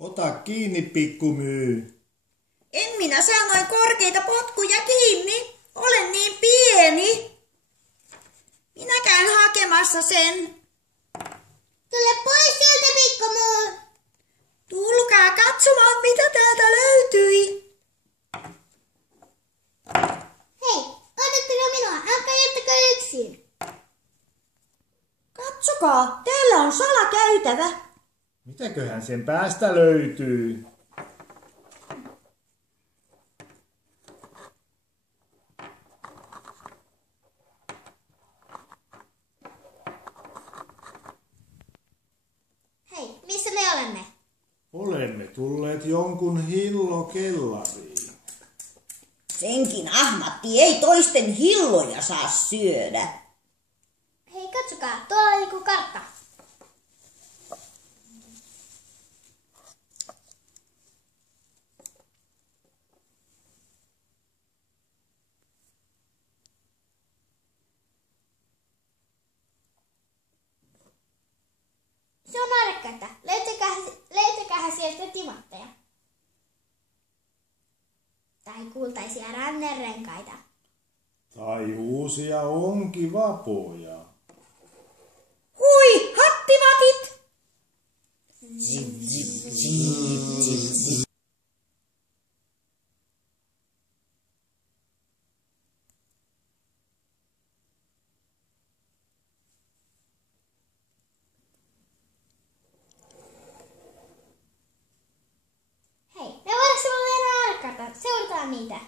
Ota kiinni, pikkumyy. En minä saa noin korkeita potkuja kiinni. Olen niin pieni. Minä käyn hakemassa sen. Tule pois sieltä, pikkumyy. Tulkaa katsomaan, mitä täältä löytyi. Hei, odottako minua? Älkää jättäkö yksin. Katsokaa, täällä on salakäytävä. Mitäköhän sen päästä löytyy? Hei, missä me olemme? Olemme tulleet jonkun hillokellariin. Senkin ahmatti ei toisten hilloja saa syödä. Hei, katsokaa, tuolla on joku kartta. Se on arkkata. Löytäkäähän sieltä timantteja. Tai kultaisia rannerenkaita. Tai uusia onkivapoja. Hui, hattivatit! Hei, ne varsin enää arkata. Seurataan niitä.